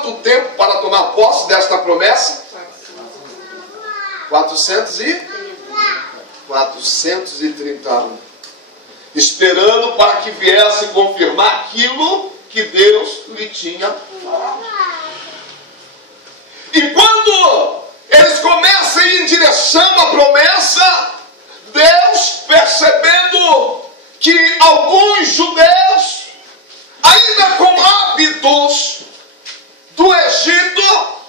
quanto tempo para tomar posse desta promessa? 430 anos. Esperando para que viesse confirmar aquilo que Deus lhe tinha falado. E quando eles começam a ir em direção à promessa, Deus, percebendo que alguns judeus, ainda com hábitos do Egito,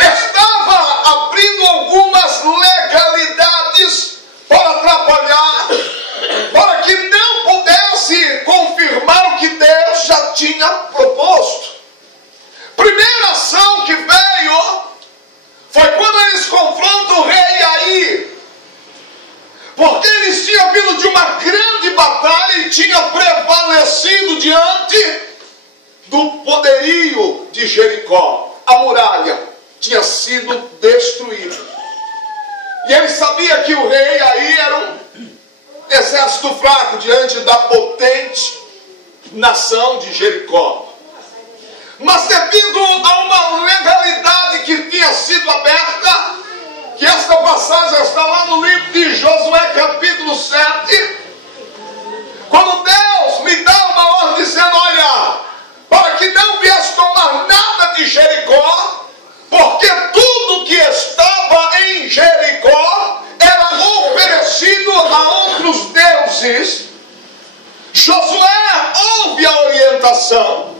estava abrindo algumas legalidades para atrapalhar, para que não pudesse confirmar o que Deus já tinha proposto. Primeira ação que veio foi quando eles confrontam o rei Aí, porque eles tinham vindo de uma grande batalha e tinham prevalecido diante do poderio de Jericó. A muralha tinha sido destruída. E ele sabia que o rei Aí era um exército fraco diante da potente nação de Jericó. Mas devido a uma legalidade que tinha sido aberta, que esta passagem está lá no livro de Josué capítulo 7, quando Deus me dá uma ordem dizendo: olha, para que não viesse tomar nada de Jericó, porque tudo que estava em Jericó era oferecido a outros deuses. Josué ouve a orientação.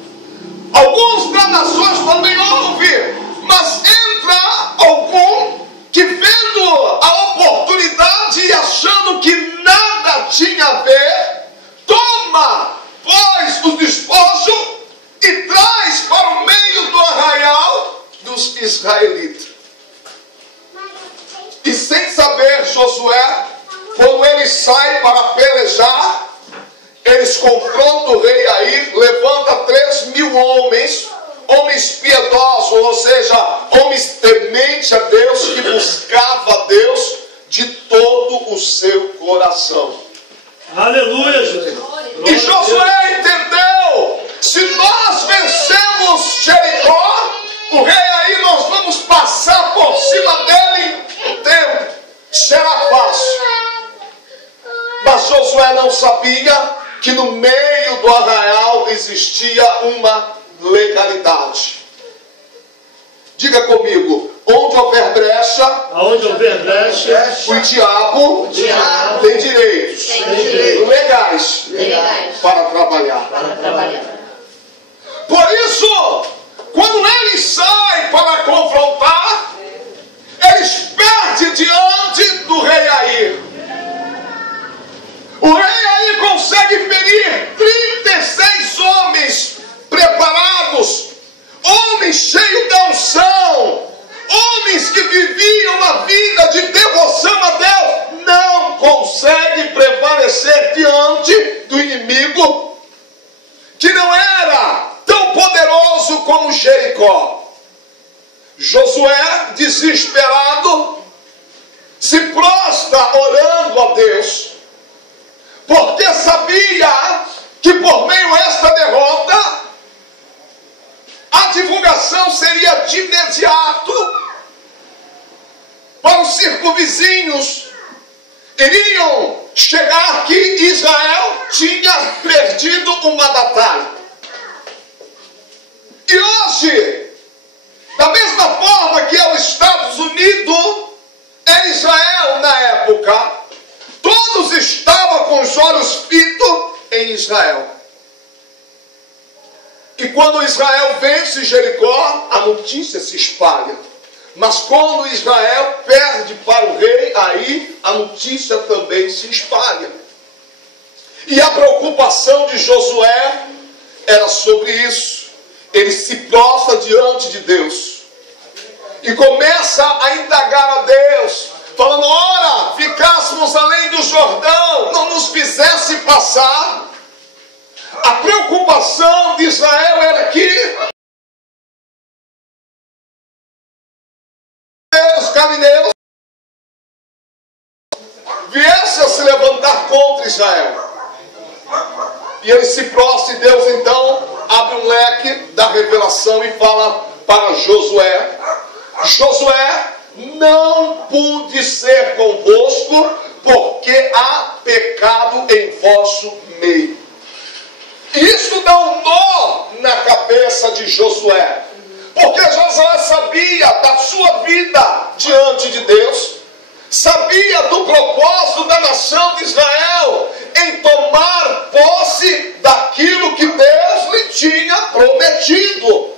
Alguns das nações também ouvem, mas entra algum que, vendo a oportunidade e achando que nada tinha a ver, toma, pois, o despojo e traz para o meio do arraial dos israelitas. E sem saber, Josué, quando ele sai para pelejar, eles confrontam o rei Aí, levanta 3.000 homens, homens piedosos, ou seja, homens tementes a Deus, que buscavam a Deus de todo o seu coração. Aleluia, Jesus. E Josué entendeu: se nós vencemos Jericó, o rei Aí, nós vamos passar por cima dele o tempo. Será fácil. Mas Josué não sabia que no meio do arraial existia uma legalidade. Diga comigo: onde houver brecha, o diabo tem direitos legais para trabalhar. Por isso, quando ele sai para confrontar, eles perdem diante do rei Aí. O rei Aí consegue ferir 36 homens preparados, homens cheios da unção, homens que viviam uma vida de devoção a Deus. Não consegue prevalecer diante do inimigo, que não era tão poderoso como Jericó. Josué, desesperado, se prostra orando a Deus, porque sabia que por meio desta derrota, a divulgação seria de imediato para os circunvizinhos. Iriam chegar que Israel tinha perdido uma batalha. E hoje, da mesma forma que é os Estados Unidos, é Israel na época, todos estavam com os olhos fitos em Israel. E quando Israel vence Jericó, a notícia se espalha. Mas quando Israel perde para o rei, aí a notícia também se espalha. E a preocupação de Josué era sobre isso. Ele se prostra diante de Deus e começa a indagar a Deus, falando: ora, ficássemos além do Jordão, não nos fizesse passar. A preocupação de Israel era que os cananeus viessem a se levantar contra Israel. E ele se prostra e Deus então abre um leque da revelação e fala para Josué: Josué, não pude ser convosco, porque há pecado em vosso meio. Isso dá um nó na cabeça de Josué, porque Josué sabia da sua vida diante de Deus, sabia do propósito da nação de Israel em tomar posse daquilo que Deus lhe tinha prometido.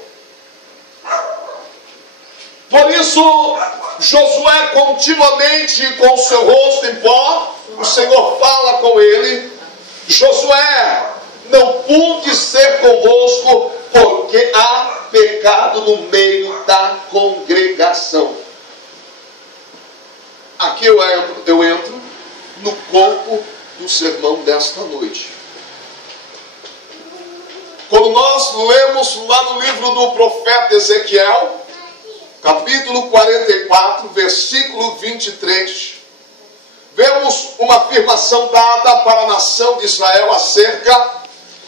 Por isso, Josué continuamente com o seu rosto em pó, o Senhor fala com ele: Josué, não pude ser convosco, porque há pecado no meio da congregação. Aqui eu entro no corpo do sermão desta noite. Quando nós lemos lá no livro do profeta Ezequiel, capítulo 44, versículo 23, vemos uma afirmação dada para a nação de Israel acerca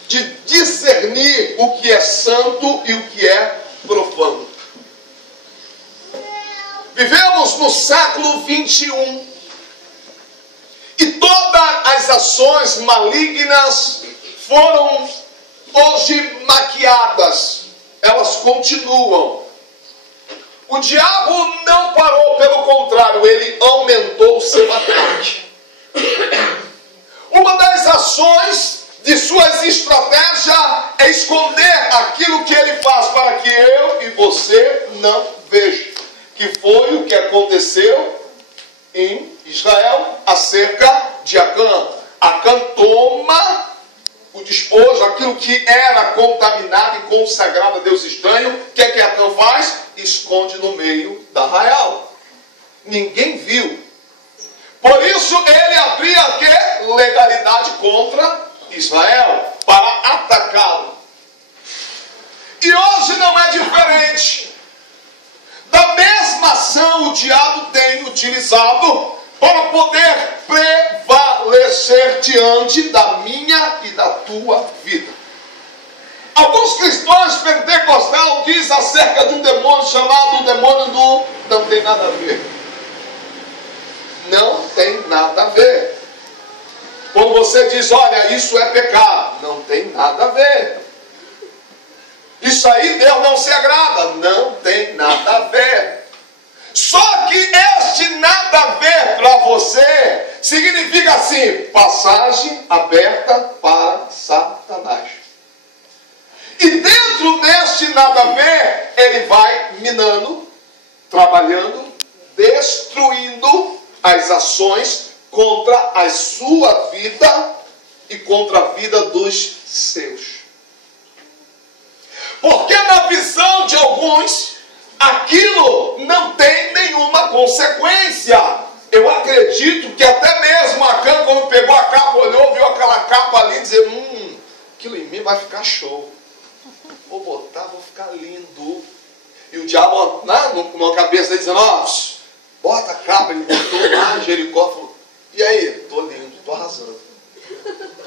de discernir o que é santo e o que é profano. Vivemos no século 21 e todas as ações malignas foram hoje maquiadas, elas continuam. O diabo não parou, pelo contrário, ele aumentou o seu ataque. Uma das ações de suas estratégias é esconder aquilo que ele faz para que eu e você não vejam. Que foi o que aconteceu em Israel acerca de Acã. Acã toma o despojo, aquilo que era contaminado e consagrado a Deus estranho. O que é que Acã faz? Esconde no meio da arraial. Ninguém viu. Por isso ele abria a quê? Legalidade contra Israel, para atacá-lo. E hoje não é diferente. Da mesma ação o diabo tem utilizado para poder prevalecer diante da minha e da tua vida. Alguns cristãos pentecostais dizem acerca de um demônio chamado o demônio do não tem nada a ver. Não tem nada a ver. Quando você diz, olha, isso é pecado, não tem nada a ver. Isso aí Deus não se agrada, não tem nada a ver. Só que este nada a ver para você significa assim, passagem aberta para Satanás. E dentro deste nada a ver, ele vai minando, trabalhando, destruindo as ações contra a sua vida e contra a vida dos seus. Porque na visão de alguns, aquilo não tem nenhuma consequência. Eu acredito que até mesmo Acã, quando pegou a capa, olhou, viu aquela capa ali e dizia, aquilo em mim vai ficar show. Vou botar, vou ficar lindo. E o diabo na cabeça dele dizendo, bota a capa, ele botou lá em Jericó, falou, e aí? Tô lindo, tô arrasando.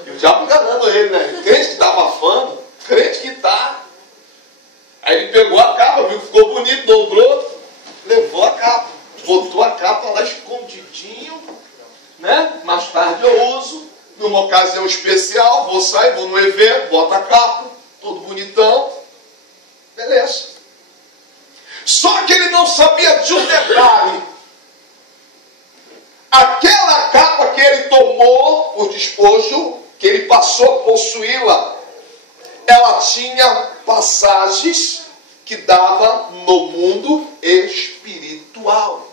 E o diabo enganando ele, né? Crente que estava afando, crente que está. Aí ele pegou a capa, viu que ficou bonito, dobrou, levou a capa, botou a capa lá escondidinho, né? Mais tarde eu uso, numa ocasião especial, vou sair, vou no evento, boto a capa, todo bonitão, beleza. Só que ele não sabia de um detalhe. Aquela capa que ele tomou por despojo, que ele passou a possuí-la, ela tinha passagens que dava no mundo espiritual.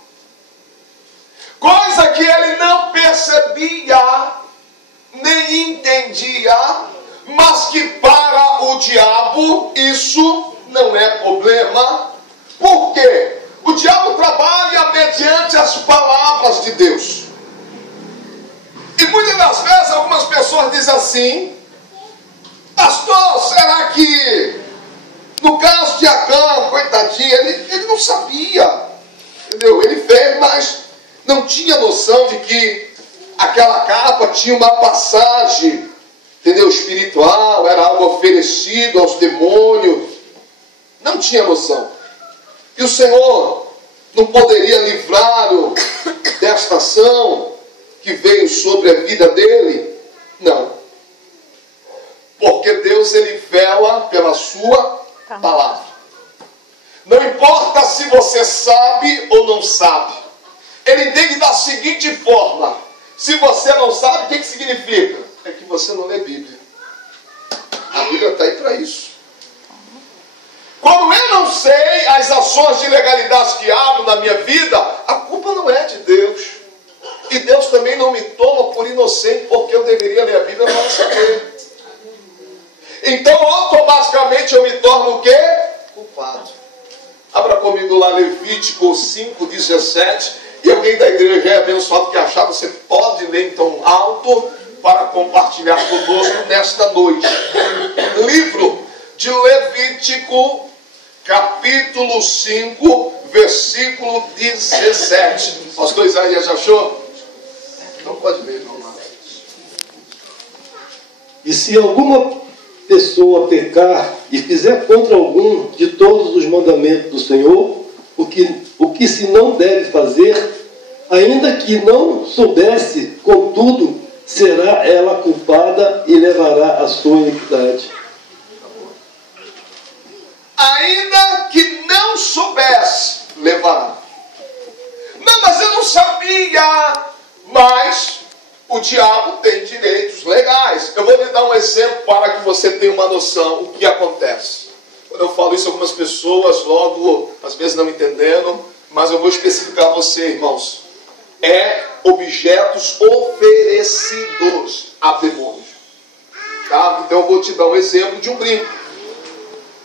Coisa que ele não percebia, nem entendia, mas que para o diabo isso não é problema. Por quê? O diabo trabalha mediante as palavras de Deus. E muitas das vezes algumas pessoas dizem assim, pastor, será que no caso de Acã, coitadinho, ele não sabia, entendeu? Ele fez, mas não tinha noção de que aquela capa tinha uma passagem entendeu? Espiritual, era algo oferecido aos demônios. Não tinha noção. E o Senhor não poderia livrá-lo desta ação que veio sobre a vida dele? Não. Porque Deus, ele vela pela sua palavra. Não importa se você sabe ou não sabe. Ele entende da seguinte forma: se você não sabe, o que significa? É que você não lê Bíblia. A Bíblia está aí para isso. Como eu não sei as ações de ilegalidade que abro na minha vida, a culpa não é de Deus. E Deus também não me toma por inocente, porque eu deveria ler a Bíblia para saber. Então, automaticamente, eu me torno o quê? Culpado. Abra comigo lá Levítico 5:17. E alguém da igreja é abençoado que achar, você pode ler então alto para compartilhar conosco nesta noite. Livro de Levítico, capítulo 5, versículo 17. Pastor Isaías já achou? Não pode ler, não. E se alguma pessoa pecar e fizer contra algum de todos os mandamentos do Senhor, o que se não deve fazer, ainda que não soubesse, contudo, será ela culpada e levará a sua iniquidade. Ainda que não soubesse, levará. Não, mas eu não sabia. Mas o diabo tem direitos legais. Eu vou lhe dar um exemplo para que você tenha uma noção do que acontece. Quando eu falo isso, algumas pessoas logo, às vezes não entendendo, mas eu vou especificar a você, irmãos. É objetos oferecidos a demônios. Tá? Então eu vou te dar um exemplo de um brinco.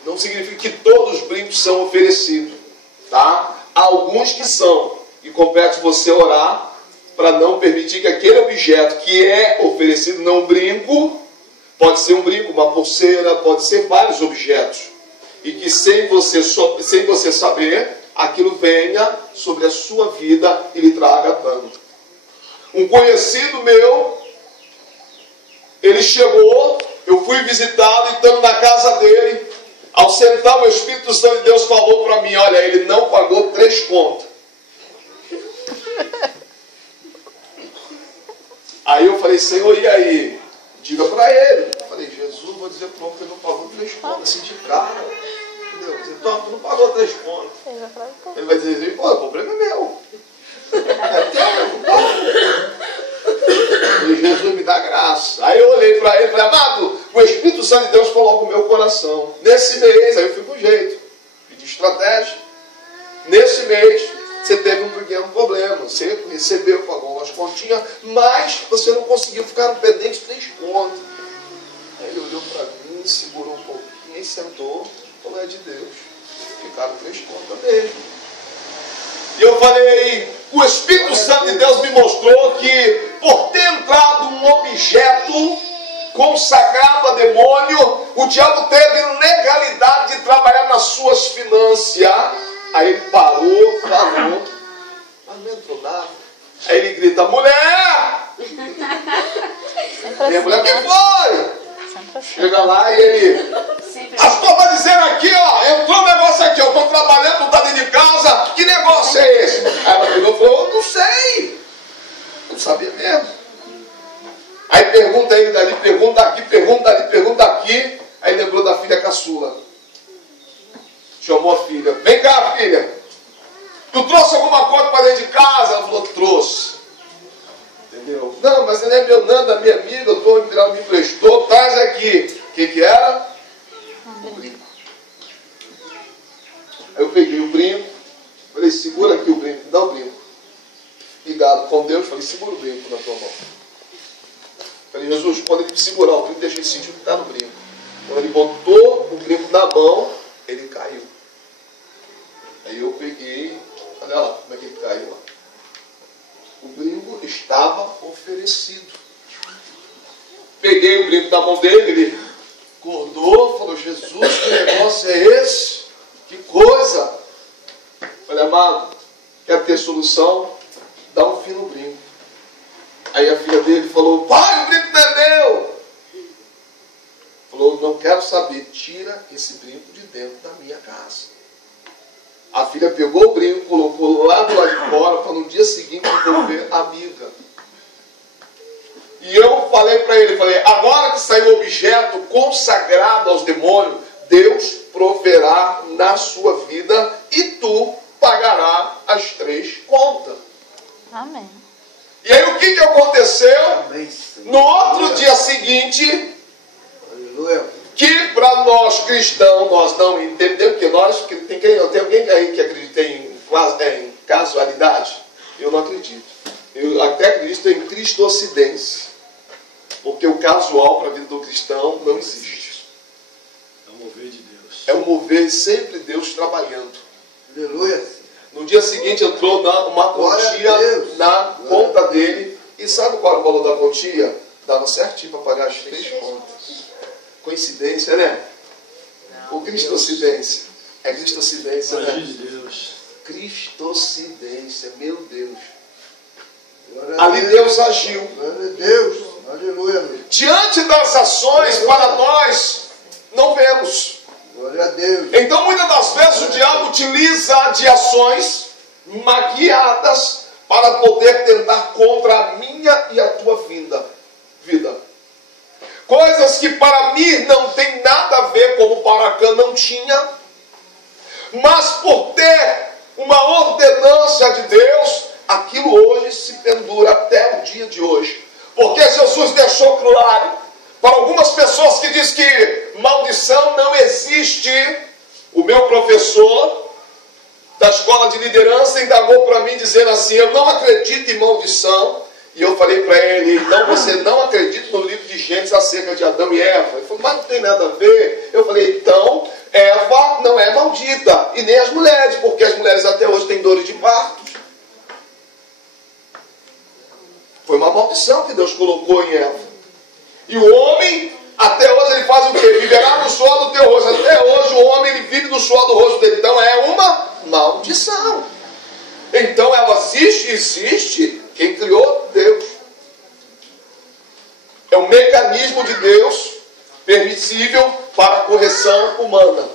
Não significa que todos os brincos são oferecidos. Tá? Há alguns que são. E compete você orar para não permitir que aquele objeto que é oferecido, não um brinco, pode ser um brinco, uma pulseira, pode ser vários objetos. E que sem você saber, aquilo venha sobre a sua vida e lhe traga dano. Um conhecido meu, ele chegou, eu fui visitá-lo, e estando na casa dele, ao sentar, o Espírito Santo de Deus falou para mim: olha, ele não pagou 3 contas. Aí eu falei: Senhor, e aí? Diga para ele. Eu falei: Jesus, vou dizer pronto, ele não pagou 3 contas, assim de cara. Entendeu? Então, tu não pagou 3 contas. Ele vai dizer: pô, o problema é meu. É teu, e Jesus me dá graça. Aí eu olhei para ele e falei: amado, o Espírito Santo de Deus coloca o meu coração. Nesse mês, aí eu fui com jeito, pedi estratégia. Nesse mês, você teve um pequeno problema. Você recebeu, pagou umas continhas, mas você não conseguiu ficar no pendente 3 contas. Aí ele olhou para mim, segurou um pouquinho, e sentou, falou: é de Deus. Ficaram 3 contas mesmo. E eu falei: o Espírito Santo de Deus me mostrou que, por ter entrado um objeto consagrado a demônio, o diabo teve legalidade de trabalhar nas suas finanças. Aí ele parou, falou, mas não entrou nada. Aí ele grita: mulher! E a mulher: o que foi? Chega lá e ele: a senhora está dizendo aqui, ó, entrou um negócio aqui, eu estou trabalhando, não está dentro de casa, que negócio é esse? Aí ela pegou e falou: eu não sei. Não sabia mesmo. Aí pergunta ele dali, pergunta aqui, pergunta ali, pergunta aqui. Aí lembrou da filha caçula. Chamou a filha: vem cá, filha, tu trouxe alguma coisa para dentro de casa? Ela falou: trouxe. Entendeu? Não, mas ele é meu, não, da minha amiga, ela me emprestou, traz aqui. O que era? Um brinco. Aí eu peguei o brinco, falei: segura aqui o brinco, dá o brinco. Ligado com Deus, falei: segura o brinco na tua mão. Falei: Jesus, quando ele me segurar o brinco, deixa ele sentir que está no brinco. Quando ele botou o brinco na mão, ele caiu. Aí eu peguei, olha lá como é que ele caiu lá. O brinco estava oferecido. Peguei o brinco da mão dele, ele acordou, falou: Jesus, que negócio é esse? Que coisa! Falei: amado, quer ter solução? Dá um fim no brinco. Aí a filha dele falou: pai, o brinco não é meu. Falou, não quero saber, tira esse brinco de dentro da minha casa. A filha pegou o brinco, colocou lá do lado de fora, para no dia seguinte devolver a amiga. E eu falei para ele, falei, agora que saiu o objeto consagrado aos demônios, Deus proverá na sua vida e tu pagará as 3 contas. Amém. E aí o que aconteceu? No outro dia seguinte, que para nós cristãos, nós não entendemos, porque nós, tem alguém aí que acredita em casualidade? Eu não acredito. Eu até acredito em cristocidência. Porque o casual para a vida do cristão não existe. É o mover de Deus. É o mover sempre Deus trabalhando. Aleluia. No dia seguinte entrou uma quantia na conta dele. E sabe qual é o valor da quantia? Dava certinho para pagar as 3 contas. Coincidência, né? Ou cristocidência? É cristocidência, né? De Deus. Cristocidência, meu Deus. Glória a Ali Deus agiu. Glória a Deus. Aleluia. Meu. Diante das ações, para nós, não vemos. Glória a Deus. Então, muitas das vezes, o diabo utiliza de ações maquiadas para poder tentar contra a minha e a tua vida. Coisas que para mim não tem nada a ver, como para Acã não tinha, mas por ter uma ordenância de Deus, aquilo hoje se pendura até o dia de hoje. Porque Jesus deixou claro para algumas pessoas que dizem que maldição não existe. O meu professor da escola de liderança indagou para mim dizendo assim, eu não acredito em maldição. E eu falei para ele, então você não acredita no livro de Gênesis acerca de Adão e Eva? Ele falou, mas não tem nada a ver. Eu falei, então, Eva não é maldita, e nem as mulheres, porque as mulheres até hoje têm dores de parto. Foi uma maldição que Deus colocou em Eva. E o homem, até hoje, ele faz o quê? Viverá no suor do teu rosto. Até hoje o homem ele vive no suor do rosto dele. Então é uma maldição. Então ela existe. Quem criou? Deus. É um mecanismo de Deus permissível para a correção humana.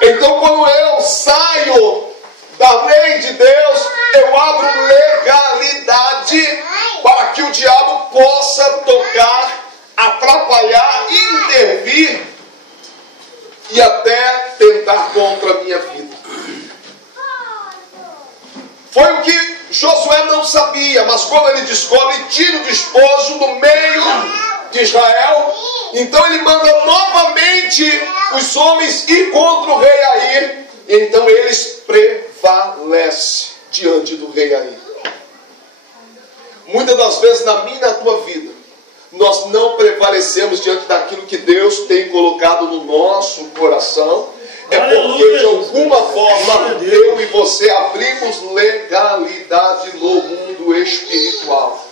Então quando eu saio da lei de Deus, eu abro legalidade para que o diabo possa tocar, atrapalhar, intervir e até tentar contra a minha vida. Foi o que Josué não sabia, mas quando ele descobre, tira o despojo do meio de Israel, então ele manda novamente os homens ir contra o rei Aí, então eles prevalecem diante do rei Aí. Muitas das vezes na minha e na tua vida, nós não prevalecemos diante daquilo que Deus tem colocado no nosso coração. É porque de alguma forma eu e você abrimos legalidade no mundo espiritual.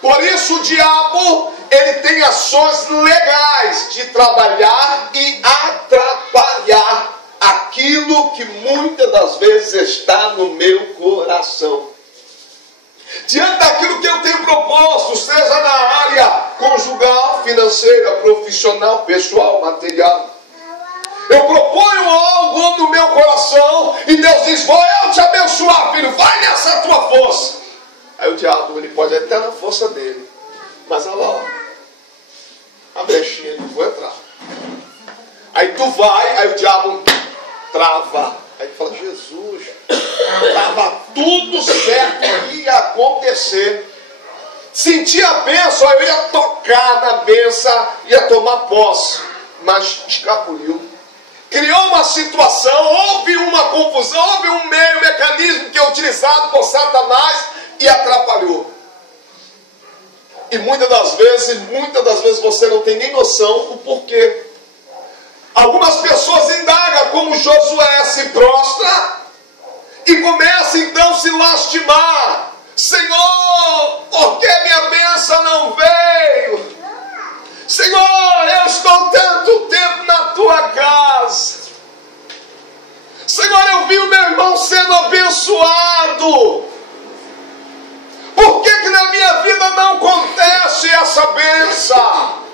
Por isso o diabo, ele tem ações legais de trabalhar e atrapalhar aquilo que muitas das vezes está no meu coração. Diante daquilo que eu tenho proposto, seja na área conjugal, financeira, profissional, pessoal, material. Eu proponho algo no meu coração e Deus diz, vou eu te abençoar, filho, vai nessa tua força. Aí o diabo, ele pode até na força dele, mas olha lá, ó, a brechinha, não vou entrar. Aí tu vai, aí o diabo trava. Aí tu fala, Jesus, estava tudo certo que ia acontecer. Senti a bênção, eu ia tocar na bênção, ia tomar posse, mas escapuliu. Criou uma situação, houve uma confusão, houve um mecanismo que é utilizado por Satanás e atrapalhou. E muitas das vezes você não tem nem noção do porquê. Algumas pessoas indagam como Josué se prostra e começa então a se lastimar. Senhor, por que minha bênção não veio? Senhor, eu estou tanto tempo na tua casa. Senhor, eu vi o meu irmão sendo abençoado. Por que na minha vida não acontece essa bênção?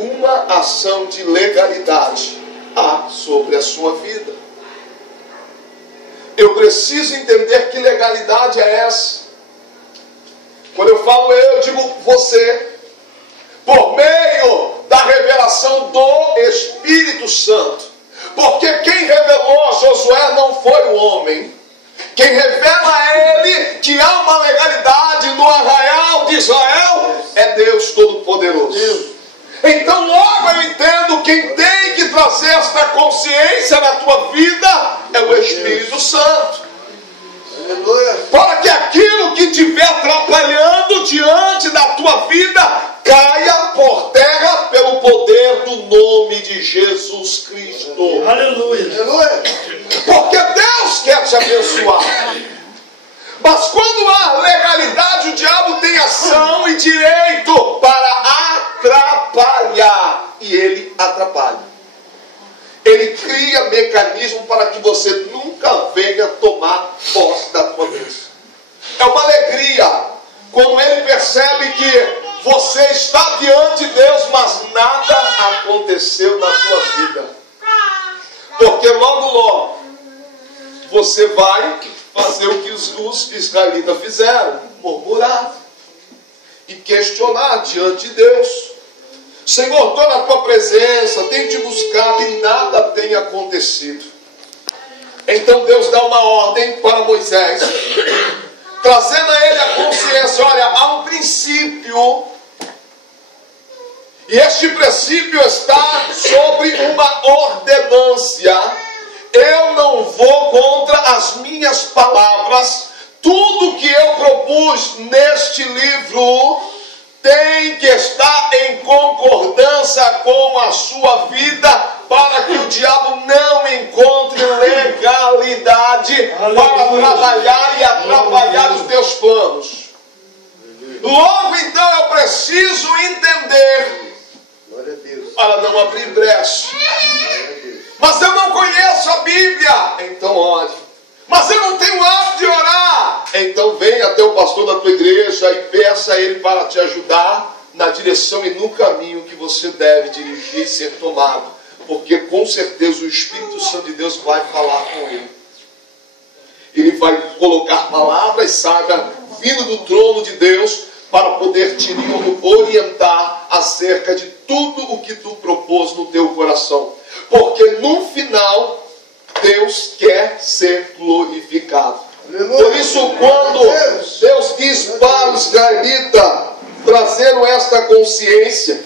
alguma ação de legalidade há sobre a sua vida. Eu preciso entender que legalidade é essa. Quando eu falo eu digo você. Por meio da revelação do Espírito Santo. Porque quem revelou a Josué não foi o homem. Quem revela a ele que há uma legalidade no arraial de Israel é Deus Todo-Poderoso. Então logo eu entendo, quem tem que trazer esta consciência na tua vida é o Espírito Santo. Aleluia. Para que aquilo que estiver atrapalhando diante da tua vida caia por terra pelo poder do nome de Jesus Cristo. Aleluia. Aleluia. Porque Deus quer te abençoar. Mas quando há legalidade, o diabo tem ação e direito para atrapalhar. E ele atrapalha. Ele cria mecanismo para que você nunca venha tomar posse da tua bênção. É uma alegria quando ele percebe que você está diante de Deus, mas nada aconteceu na tua vida. Porque logo você vai fazer o que os israelitas fizeram: murmurar e questionar diante de Deus. Senhor, estou na tua presença, tenho te buscado e nada tem acontecido. Então Deus dá uma ordem para Moisés, trazendo a ele a consciência: olha, há um princípio, e este princípio está sobre uma ordenância. Eu não vou contra as minhas palavras. Tudo que eu propus neste livro tem que estar em concordância com a sua vida, para que o diabo não encontre legalidade para trabalhar e atrapalhar os teus planos. Logo então eu preciso entender, Glória a Deus. para não abrir brecha. Glória a Deus. Mas eu não conheço a Bíblia. Então ore. Mas eu não tenho hábito de orar. Então venha até o pastor da tua igreja e peça a ele para te ajudar na direção e no caminho que você deve dirigir e ser tomado. Porque com certeza o Espírito Santo de Deus vai falar com ele. Ele vai colocar palavras sábias vindo do trono de Deus para poder te orientar acerca de tudo o que tu propôs no teu coração. Porque no final Deus quer ser glorificado. Aleluia. Por isso, quando Deus diz para os israelitas, trazendo esta consciência,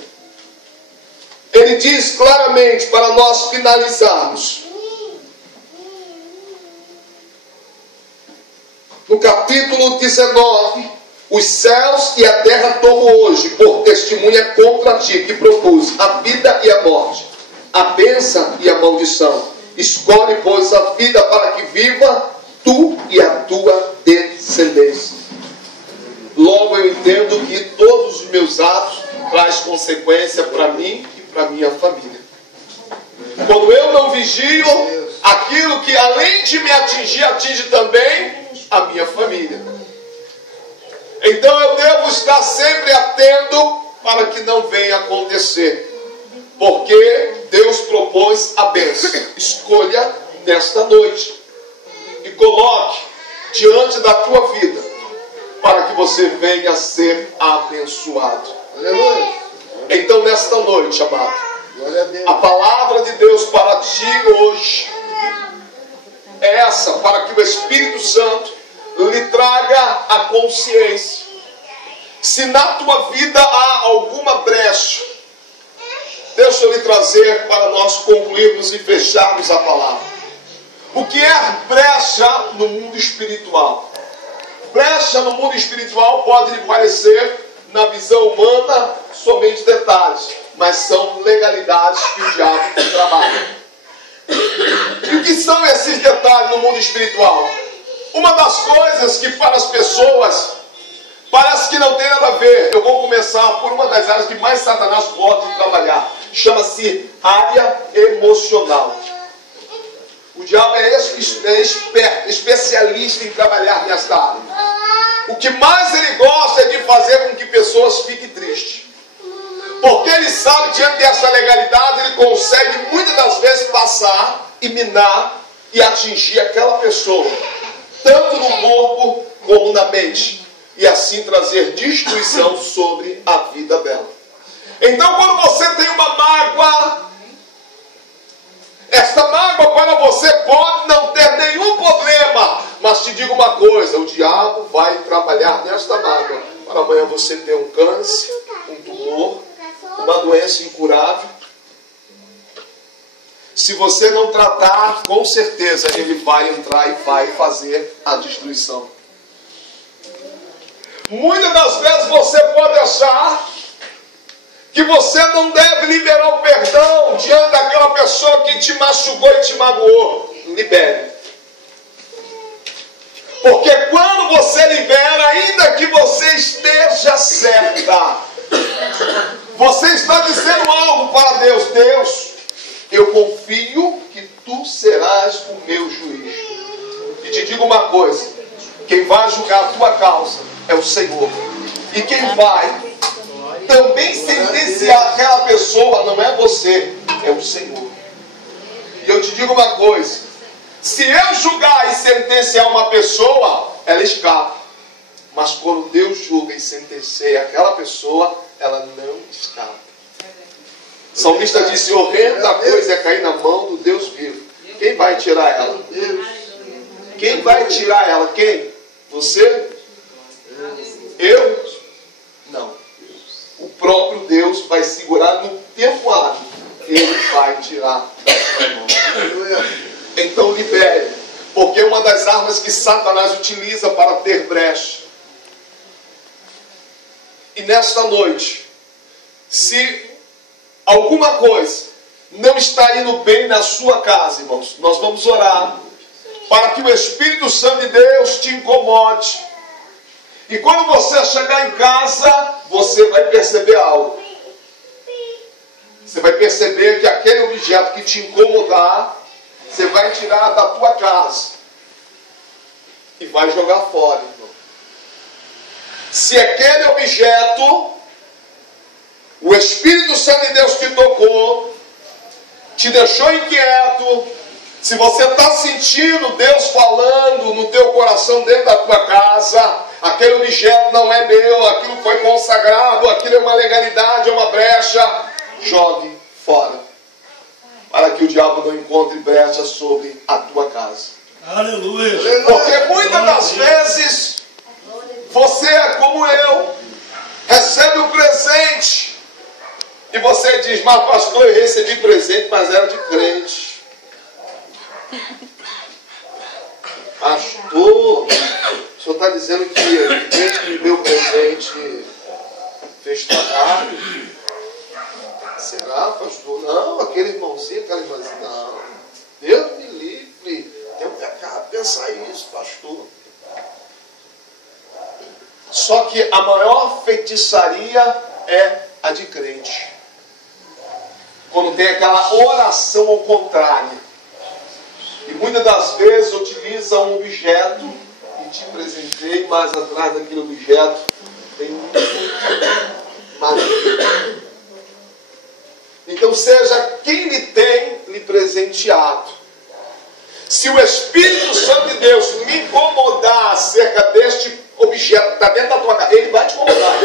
Ele diz claramente, para nós finalizarmos, no capítulo 19, os céus e a terra tomo hoje por testemunha contra ti, que propus a vida e a morte, a bênção e a maldição. Escolhe, pois, a vida para que viva tu e a tua descendência. Logo eu entendo que todos os meus atos trazem consequência para mim e para minha família. Quando eu não vigio, aquilo que além de me atingir, atinge também a minha família. Então eu devo estar sempre atento para que não venha acontecer. Porque Deus propôs a bênção. Escolha nesta noite e coloque diante da tua vida, para que você venha a ser abençoado. Aleluia. Então nesta noite, amado, Glória a Deus. a palavra de Deus para ti hoje é essa, para que o Espírito Santo lhe traga a consciência. Se na tua vida há alguma brecha, deixa eu lhe trazer para nós concluirmos e fecharmos a palavra. O que é brecha no mundo espiritual? Brecha no mundo espiritual pode lhe parecer, na visão humana, somente detalhes, mas são legalidades que o diabo trabalha. E o que são esses detalhes no mundo espiritual? Uma das coisas que para as pessoas parece que não tem nada a ver. Eu vou começar por uma das áreas que mais Satanás pode trabalhar. Chama-se área emocional. O diabo é esperto, especialista em trabalhar nesta área. O que mais ele gosta é de fazer com que pessoas fiquem tristes. Porque ele sabe, diante dessa legalidade, ele consegue muitas das vezes passar e minar e atingir aquela pessoa, tanto no corpo como na mente, e assim trazer destruição sobre a vida dela. Então, quando você tem uma mágoa, esta mágoa para você pode não ter nenhum problema, mas te digo uma coisa, o diabo vai trabalhar nesta mágoa para amanhã você ter um câncer, um tumor, uma doença incurável. Se você não tratar, com certeza ele vai entrar e vai fazer a destruição. Muitas das vezes você pode achar que você não deve liberar o perdão diante daquela pessoa que te machucou e te magoou. Libere. Porque quando você libera, ainda que você esteja certa, você está dizendo algo para Deus. Deus, eu confio que tu serás o meu juiz. E te digo uma coisa, quem vai julgar a tua causa é o Senhor. E quem vai também sentenciar aquela pessoa não é você, é o Senhor. E eu te digo uma coisa, se eu julgar e sentenciar uma pessoa, ela escapa. Mas quando Deus julga e sentencia aquela pessoa, ela não escapa. O salmista disse, horrenda coisa é cair na mão do Deus vivo. Quem vai tirar ela? Quem vai tirar ela? Quem? Você? Eu? Não. O próprio Deus vai segurar no teu lado. Ele vai tirar da mão. Então libere. Porque é uma das armas que Satanás utiliza para ter brecha. E nesta noite, se alguma coisa não está indo bem na sua casa, irmãos, nós vamos orar para que o Espírito Santo de Deus te incomode. E quando você chegar em casa, você vai perceber algo. Você vai perceber que aquele objeto que te incomodar, você vai tirar da tua casa e vai jogar fora, irmão. Se aquele objeto, o Espírito Santo de Deus te tocou, te deixou inquieto, se você está sentindo Deus falando no teu coração dentro da tua casa, aquele objeto não é meu, aquilo foi consagrado, aquilo é uma legalidade, é uma brecha, jogue fora, para que o diabo não encontre brecha sobre a tua casa. Aleluia! Porque muitas das vezes, você é como eu, recebe um presente, e você diz, mas pastor, eu recebi presente, mas era de crente. Pastor, o senhor está dizendo que o crente que me deu presente fez trabalho? Será, pastor? Não, aquele irmãozinho, aquela irmãzinha, não. Deus me livre. Tem um pecado pensar isso, pastor. Só que a maior feitiçaria é a de crente. Quando tem aquela oração ao contrário. E muitas das vezes utiliza um objeto e te presenteia, mas atrás daquele objeto tem um maligno. Então seja quem lhe tem lhe presenteado. Se o Espírito Santo de Deus me incomodar acerca deste objeto que está dentro da tua casa, ele vai te incomodar.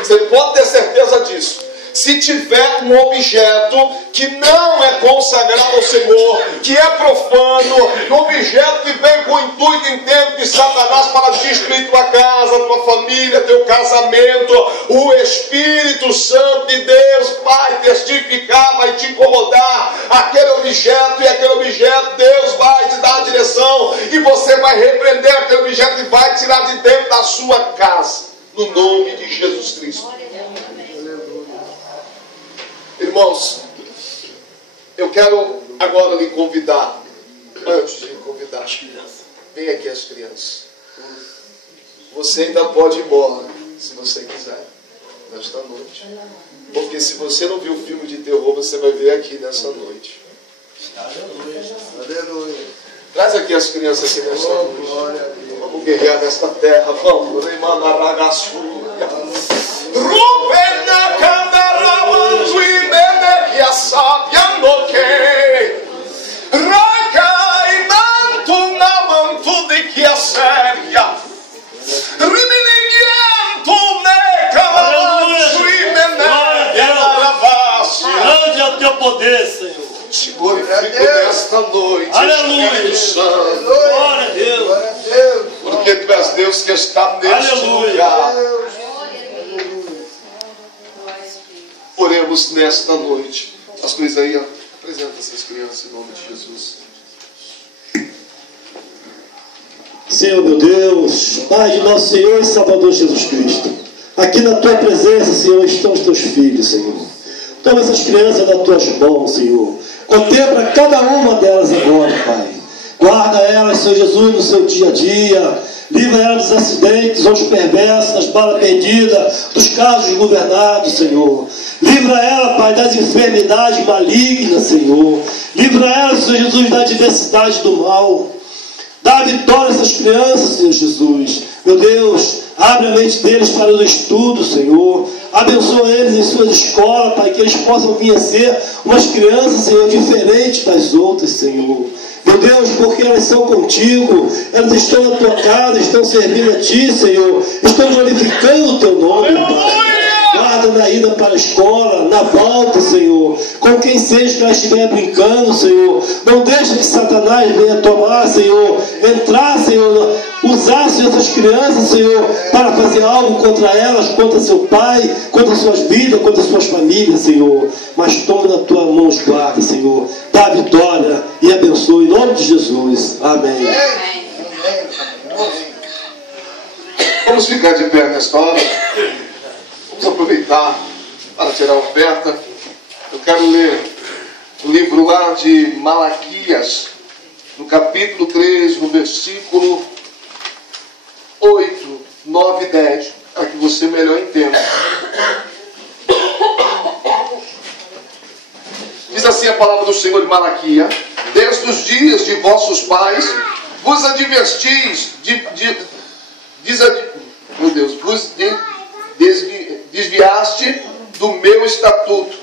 Você pode ter certeza disso. Se tiver um objeto que não é consagrado ao Senhor, que é profano, um objeto que vem com o intuito intento de Satanás para destruir tua casa, tua família, teu casamento, o Espírito Santo de Deus vai testificar, vai te incomodar aquele objeto, e aquele objeto Deus vai te dar a direção, e você vai repreender aquele objeto e vai tirar de dentro da sua casa, no nome de Jesus Cristo. Irmãos, eu quero agora lhe convidar, antes de lhe convidar, vem aqui as crianças. Você ainda pode ir embora, se você quiser, nesta noite. Porque se você não viu o filme de terror, você vai ver aqui nessa noite. Aleluia. Traz aqui as crianças aqui nesta noite. Vamos guerrear nesta terra, vamos. Remana ragaçu. Rubena candara. sabiendo que Rakai nantu namantu de que a séria Riminiguiantu necalamansu e menelavasse. Grande é o teu poder, Senhor. Te glorifico nesta noite, Aleluia. Espírito Santo, Glória a Deus. Glória a Deus. porque Tu és Deus que está neste Aleluia. lugar. Deus. Oremos nesta noite. As coisas aí, ó. Apresenta essas crianças em nome de Jesus. Senhor meu Deus, Pai de nosso Senhor e Salvador Jesus Cristo, aqui na Tua presença, Senhor, estão os Teus filhos, Senhor. Toma essas crianças nas Tuas mãos, Senhor. Contempla cada uma delas agora, Pai. Guarda elas, Senhor Jesus, no seu dia a dia. Livra elas dos acidentes, dos perversos, das balas perdidas, dos casos governados, Senhor. Livra ela, Pai, das enfermidades malignas, Senhor. Livra ela, Senhor Jesus, da adversidade do mal. Dá vitória a essas crianças, Senhor Jesus. Meu Deus, abre a mente deles para o estudo, Senhor. Abençoa eles em suas escolas, Pai, que eles possam vir a ser umas crianças, Senhor, diferentes das outras, Senhor. Meu Deus, porque elas são contigo, elas estão na tua casa, estão servindo a ti, Senhor, estão glorificando o teu nome, Pai. Guarda na ida para a escola, na volta, Senhor, com quem seja que ela estiver brincando, Senhor. Não deixe que Satanás venha tomar, Senhor, entrar, Senhor, usar, Senhor, essas crianças, Senhor, para fazer algo contra elas, contra seu pai, contra suas vidas, contra suas famílias, Senhor. Mas toma na tua mão os guarda, Senhor. Dá a vitória e abençoe em nome de Jesus. Amém. Vamos ficar de pé nesta hora. Vamos aproveitar para tirar a oferta. Eu quero ler o livro lá de Malaquias, no capítulo 3, no versículo 8, 9 e 10, para que você melhor entenda. Diz assim a palavra do Senhor de Malaquias: desde os dias de vossos pais vos advertis, vos desviaste do meu estatuto,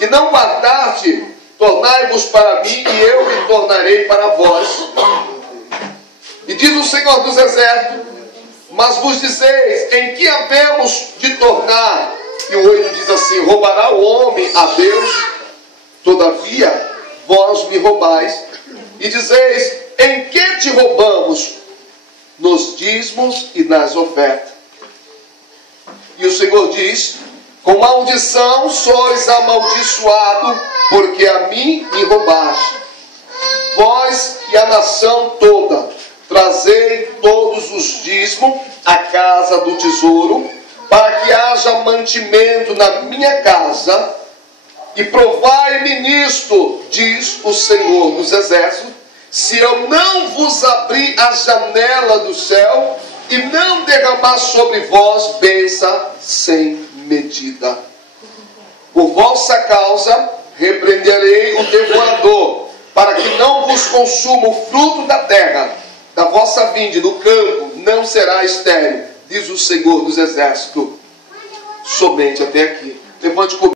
e não guardaste, tornai-vos para mim, e eu me tornarei para vós. E diz o Senhor dos Exércitos: mas vos dizeis, em que havemos de tornar? E o 8 diz assim: roubará o homem a Deus? Todavia, vós me roubais. E dizeis, em que te roubamos? Nos dízimos e nas ofertas. E o Senhor diz: com maldição sois amaldiçoado, porque a mim me roubaste. Vós e a nação toda, trazei todos os dízimos à casa do tesouro, para que haja mantimento na minha casa, e provai-me nisto, diz o Senhor dos Exércitos, se eu não vos abrir a janela do céu e não derramar sobre vós bênção sem medida. Por vossa causa repreenderei o devorador, para que não vos consuma o fruto da terra, da vossa vinde no campo não será estéril, diz o Senhor dos Exércitos. Somente até aqui. Levante comigo.